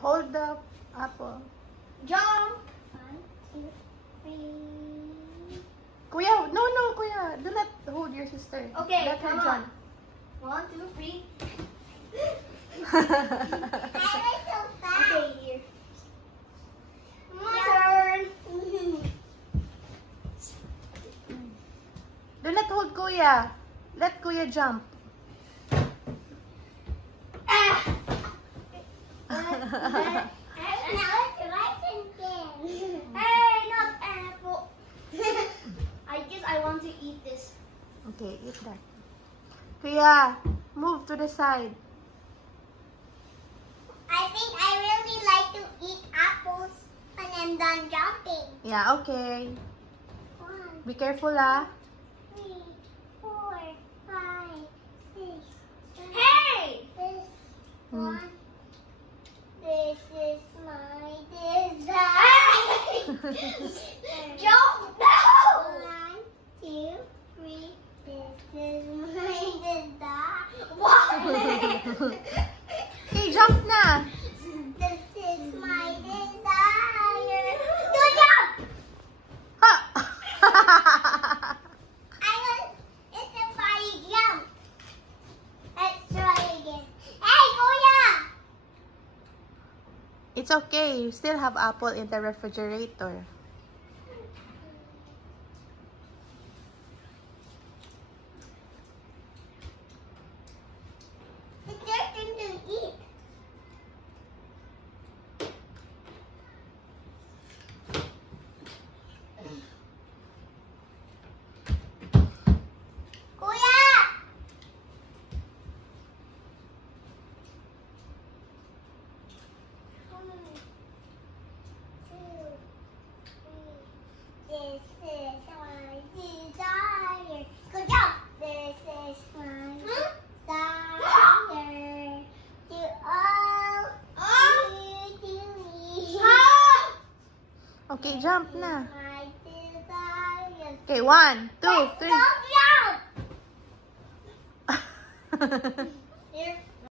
Hold the apple. Jump. 1, 2, 3. Kuya, no, Kuya. Do not hold your sister. Okay, Let her come on. jump. 1, 2, 3. I was so fast. Okay, here. My turn. Do not hold Kuya. Let Kuya jump. Now it's my turn again. Hey, not apple. I guess I want to eat this. Okay, eat that. Kuya, move to the side. I think I really like to eat apples when I'm done jumping. Yeah, okay. 1, Be careful, ah. 3, 4, 5, 6, 7. Hey! This Hmm. one. This is my design. Jump now! 1, 2, 3. This is my design. Okay, jump na. This is my desire. Do jump! Ha! It's a funny jump. Let's try again. Hey, Kuya! It's okay. You still have apple in the refrigerator. It's your turn to eat. Kuya! 1, 2, 3. This is my desire. Good job. This is my desire. To all you to me. Okay, jump na. My desire. Okay, 1, 2, 3. Don't jump. Here.